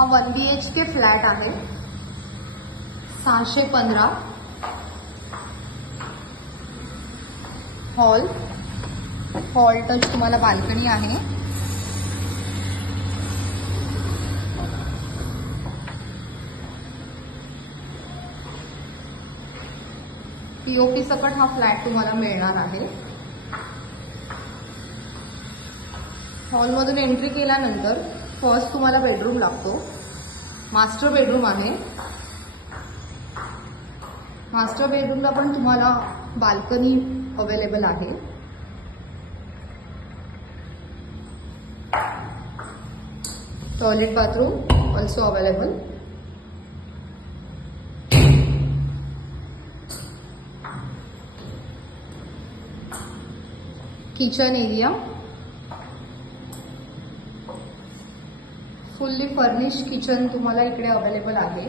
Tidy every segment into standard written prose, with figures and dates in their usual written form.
हा 1 BHK flat आहे, 615. Hall touch तुम्हाला बाल्कनी आहे. POP सकट हा फ्लॅट तुम्हाला मिळणार आहे. हॉलमधून एंट्री केल्यानंतर फर्स्ट तुम्हाला बेडरूम लागतो. मास्टर बेडरूम आहे. मास्टर बेडरूमला पण तुम्हाला बाल्कनी अवेलेबल आहे. Toilet bathroom also available. Kitchen area fully furnish kitchen तुम्हाला इकडे अवेलेबल आहे.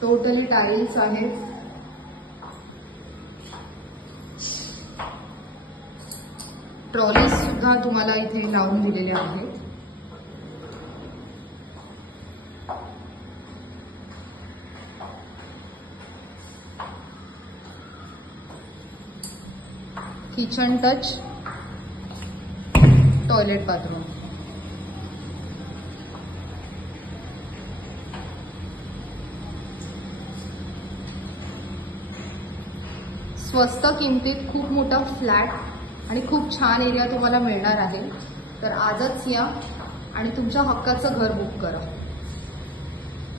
टोटली टाइल्स आहेत. ट्रॉलीज सुद्धा तुम्हाला इथे लावून दिलेल्या आहेत. Kitchen touch toilet bathroom. स्वस्त किमतीत खूप मोठा फ्लॅट आणि खूप छान एरिया तुम्हाला मिळणार आहे. तर आजच या आणि तुमच्या हक्काचं घर बुक करा.